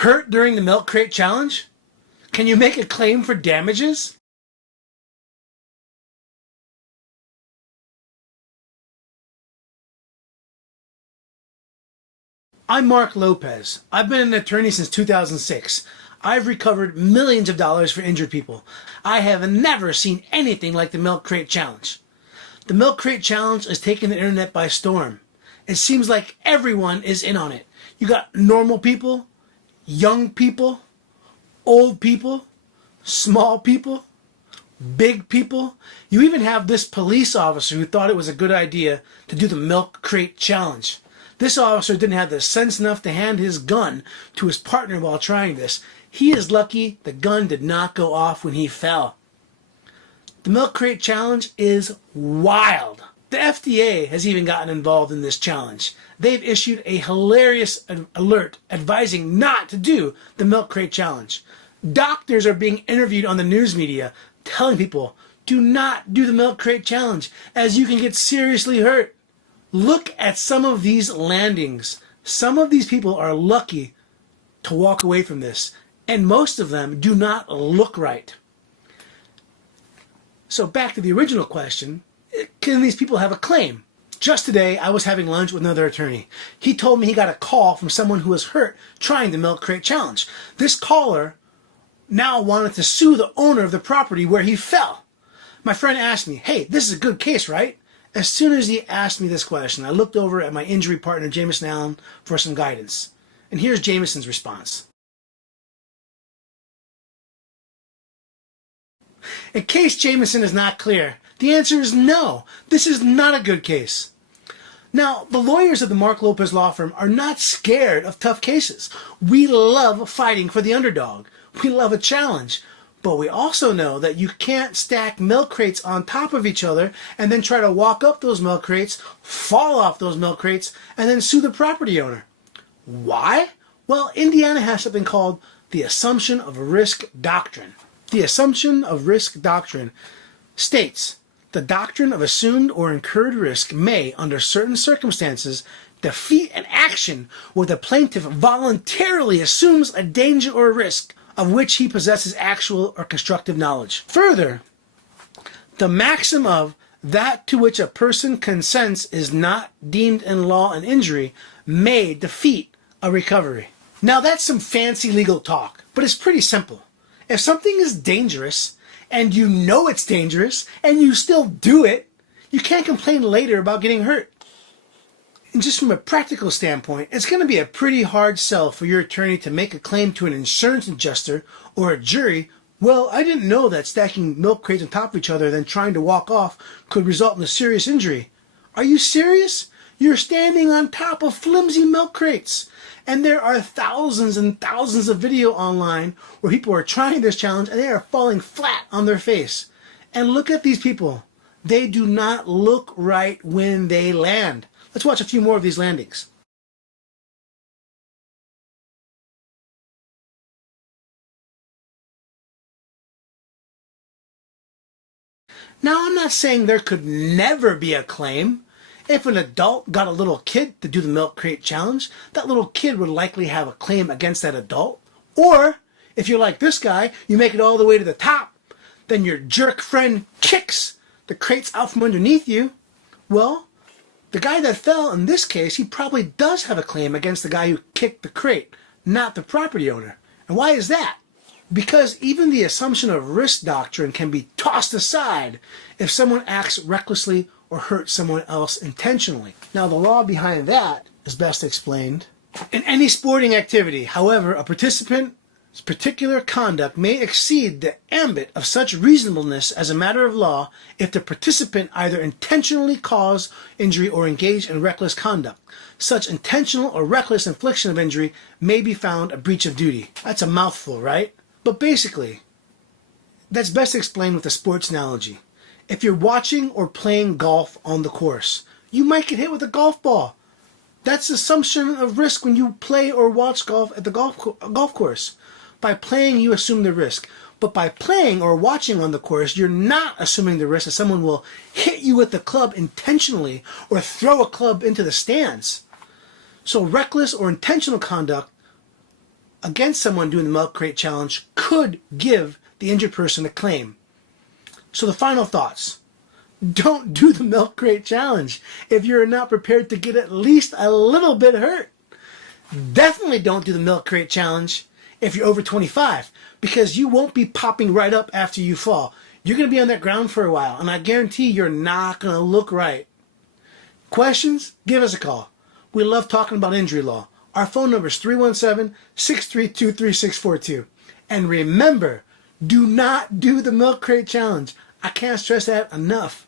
Hurt during the milk crate challenge? Can you make a claim for damages? I'm Marc Lopez. I've been an attorney since 2006. I've recovered millions of dollars for injured people. I have never seen anything like the milk crate challenge. The milk crate challenge is taking the internet by storm. It seems like everyone is in on it. You got normal people, young people, old people, small people, big people. You even have this police officer who thought it was a good idea to do the milk crate challenge. This officer didn't have the sense enough to hand his gun to his partner while trying this. He is lucky the gun did not go off when he fell. The milk crate challenge is wild. The FDA has even gotten involved in this challenge. They've issued a hilarious alert advising not to do the milk crate challenge. Doctors are being interviewed on the news media telling people, do not do the milk crate challenge as you can get seriously hurt. Look at some of these landings. Some of these people are lucky to walk away from this, and most of them do not look right. So back to the original question, can these people have a claim? Just today, I was having lunch with another attorney. He told me he got a call from someone who was hurt trying the milk crate challenge. This caller now wanted to sue the owner of the property where he fell. My friend asked me, hey, this is a good case, right? As soon as he asked me this question, I looked over at my injury partner, Jamison Allen, for some guidance. And here's Jamison's response. In case Jamison is not clear, the answer is no. This is not a good case. Now, the lawyers of the Marc Lopez law firm are not scared of tough cases. We love fighting for the underdog. We love a challenge. But we also know that you can't stack milk crates on top of each other and then try to walk up those milk crates, fall off those milk crates, and then sue the property owner. Why? Well, Indiana has something called the assumption of risk doctrine. The assumption of risk doctrine states the doctrine of assumed or incurred risk may, under certain circumstances, defeat an action where the plaintiff voluntarily assumes a danger or risk of which he possesses actual or constructive knowledge. Further, the maxim of that to which a person consents is not deemed in law an injury may defeat a recovery. Now that's some fancy legal talk, but it's pretty simple. If something is dangerous, and you know it's dangerous, and you still do it, you can't complain later about getting hurt. And just from a practical standpoint, it's going to be a pretty hard sell for your attorney to make a claim to an insurance adjuster or a jury, well, I didn't know that stacking milk crates on top of each other then trying to walk off could result in a serious injury. Are you serious? You're standing on top of flimsy milk crates. And there are thousands and thousands of video online where people are trying this challenge and they are falling flat on their face. And look at these people. They do not look right when they land. Let's watch a few more of these landings. Now, I'm not saying there could never be a claim. If an adult got a little kid to do the milk crate challenge, that little kid would likely have a claim against that adult. Or, if you're like this guy, you make it all the way to the top, then your jerk friend kicks the crates out from underneath you. Well, the guy that fell, in this case, he probably does have a claim against the guy who kicked the crate, not the property owner. And why is that? Because even the assumption of risk doctrine can be tossed aside if someone acts recklessly or hurts someone else intentionally. Now, the law behind that is best explained. In any sporting activity, however, a participant's particular conduct may exceed the ambit of such reasonableness as a matter of law if the participant either intentionally caused injury or engaged in reckless conduct. Such intentional or reckless infliction of injury may be found a breach of duty. That's a mouthful, right? But basically, that's best explained with a sports analogy. If you're watching or playing golf on the course, you might get hit with a golf ball. That's the assumption of risk when you play or watch golf at the golf course. By playing, you assume the risk. But by playing or watching on the course, you're not assuming the risk that someone will hit you with the club intentionally or throw a club into the stands. So reckless or intentional conduct against someone doing the milk crate challenge could give the injured person a claim. So the final thoughts. Don't do the milk crate challenge if you're not prepared to get at least a little bit hurt. Definitely don't do the milk crate challenge if you're over 25, because you won't be popping right up after you fall. You're going to be on that ground for a while, and I guarantee you're not going to look right. Questions? Give us a call. We love talking about injury law. Our phone number is 317-632-3642. And remember, do not do the milk crate challenge. I can't stress that enough.